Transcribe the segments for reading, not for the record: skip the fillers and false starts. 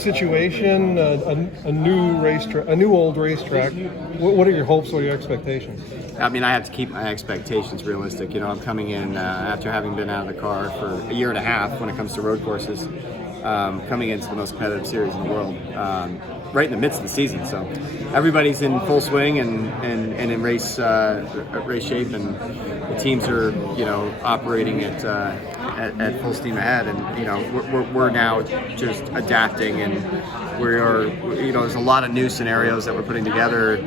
Situation, a new racetrack, a new old racetrack. What are your hopes? What are your expectations? I mean, I have to keep my expectations realistic. You know, I'm coming in after having been out of the car for a year and a half when it comes to road courses, coming into the most competitive series in the world, right in the midst of the season. So everybody's in full swing and in race shape, and the teams are, you know, operating at full steam ahead. And you know, we're now just adapting, and we are, you know, there's a lot of new scenarios that we're putting together,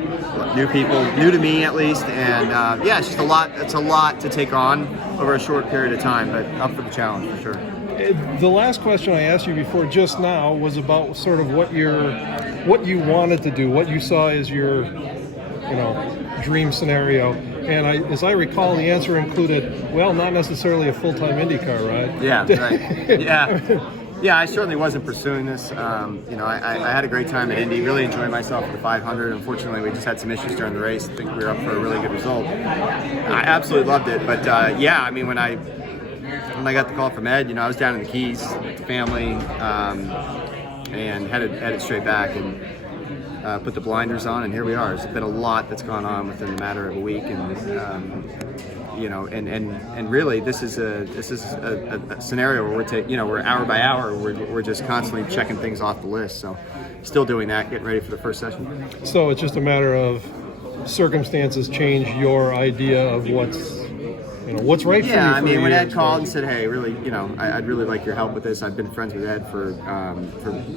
new people, new to me at least, and yeah, it's just a lot. It's a lot to take on over a short period of time, but up for the challenge for sure. The last question I asked you before just now was about sort of what you wanted to do, what you saw as your, you know, dream scenario. And as I recall, the answer included, well, not necessarily a full-time IndyCar ride. Yeah, right. Yeah. Yeah, I certainly wasn't pursuing this. You know, I had a great time at Indy, really enjoyed myself at the 500. Unfortunately, we just had some issues during the race. I think we were up for a really good result. I absolutely loved it. But yeah, I mean, when I got the call from Ed, you know, I was down in the Keys with the family and headed straight back and put the blinders on, and here we are. There's been a lot that's gone on within a matter of a week, and you know, and really, this is a scenario where we're hour by hour, we're just constantly checking things off the list. So, still doing that, getting ready for the first session. So it's just a matter of circumstances change your idea of what's right for you. Yeah, I mean, when Ed called and said, "Hey, really, you know, I'd really like your help with this." I've been friends with Ed for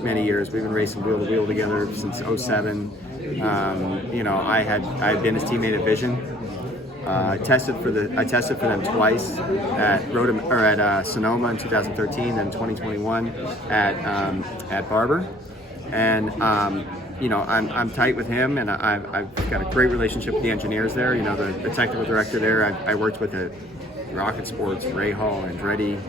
many yeyears. We've been racing wheel to wheel together since '07. You know, I had been his teammate at Vision. I tested for them twice at Sonoma in 2013 and 2021 at Barber, and you know, I'm tight with him, and I've got a great relationship with the engineers there. You know, the technical director there I worked with at Rocket Sports, Ray Hall, Andretti.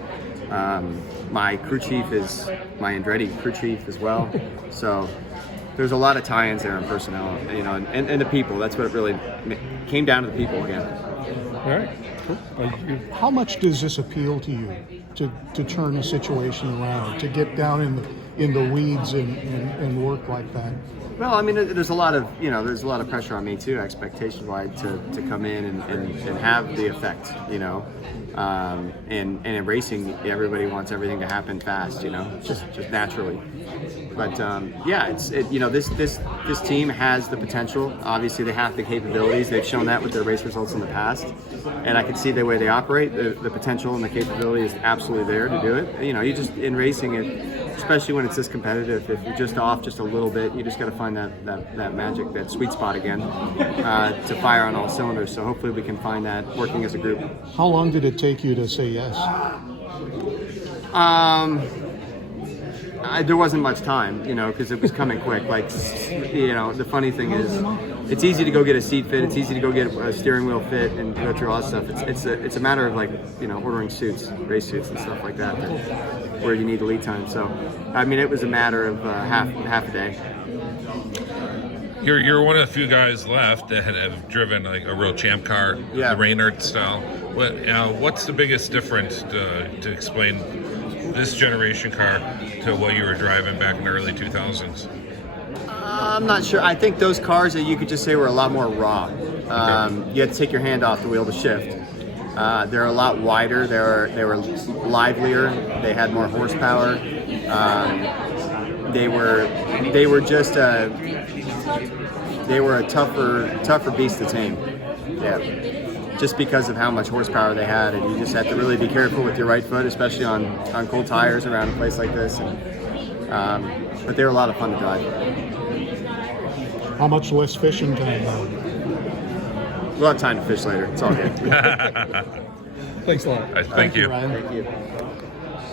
My crew chief is my Andretti crew chief as well. So there's a lot of tie-ins there in personnel, you know, and the people. That's what it really came down to, the people again. All right, cool. How much does this appeal to you to turn the situation around, to get down in the weeds and work like that? Well, I mean, there's a lot of pressure on me too, expectation-wise, to come in and have the effect, you know. And in racing, everybody wants everything to happen fast, you know, just naturally. But yeah, you know, this team has the potential. Obviously, they have the capabilities. They've shown that with their race results in the past, and I can see the way they operate. The potential and the capability is absolutely there to do it. You know, you just in racing it. Especially when it's this competitive, if you're just off just a little bit, you just got to find that magic, that sweet spot again, to fire on all cylinders. So hopefully we can find that working as a group. How long did it take you to say yes? There wasn't much time, you know, because it was coming quick. Like, you know, the funny thing is, it's easy to go get a seat fit. It's easy to go get a steering wheel fit and go through all that stuff. It's a matter of, like, you know, ordering suits, race suits and stuff like that, where you need the lead time. So, I mean, it was a matter of half a day. You're one of the few guys left that have driven like a real champ car, yeah. The Reynard style. What's the biggest difference to explain this generation car to what you were driving back in the early 2000s? I'm not sure. I think those cars that you could just say were a lot more raw. You had to take your hand off the wheel to shift. They're a lot wider. They were livelier. They had more horsepower. They were just they were a tougher beast to tame. Yeah. Just because of how much horsepower they had, and you just had to really be careful with your right foot, especially on cold tires around a place like this. And, but they were a lot of fun to drive. How much less fishing time now? We'll have time to fish later. It's all good. Thanks a lot. Thank you. Ryan. Thank you.